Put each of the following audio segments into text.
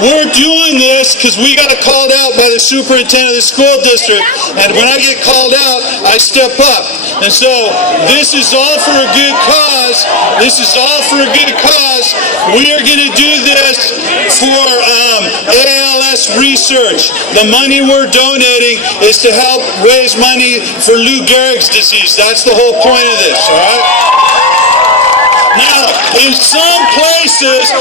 we're doing this because we got called out by the superintendent of the school district. And when I get called out, I step up. And so this is all for a good cause. This is all for a good cause. We are going to do this for ALS research. The money we're donating is to help raise money for Lou Gehrig's disease. That's the whole point of this, all right? Now, in some places,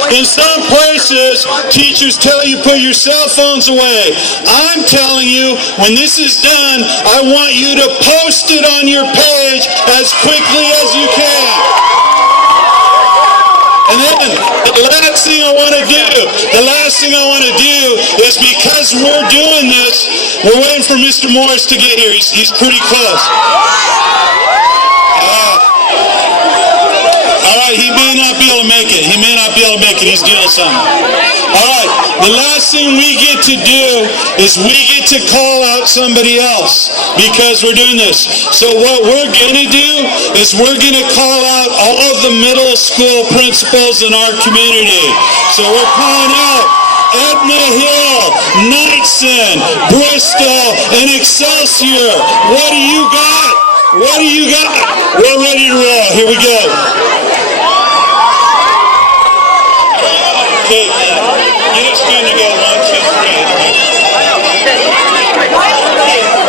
teachers tell you put your cell phones away. I'm telling you, when this is done, I want you to post it on your page as quickly as you can. And then, the last thing I want to do is, because we're doing this, we're waiting for Mr. Morris to get here. He's pretty close. He may not be able to make it. He's doing something. All right. The last thing we get to do is we get to call out somebody else because we're doing this. So what we're going to do is we're going to call out all of the middle school principals in our community. So we're calling out Edna Hill, Knightson, Bristol, and Excelsior. What do you got? We're ready to roll. Here we go. Okay, you're just going to go 1, 2, 3.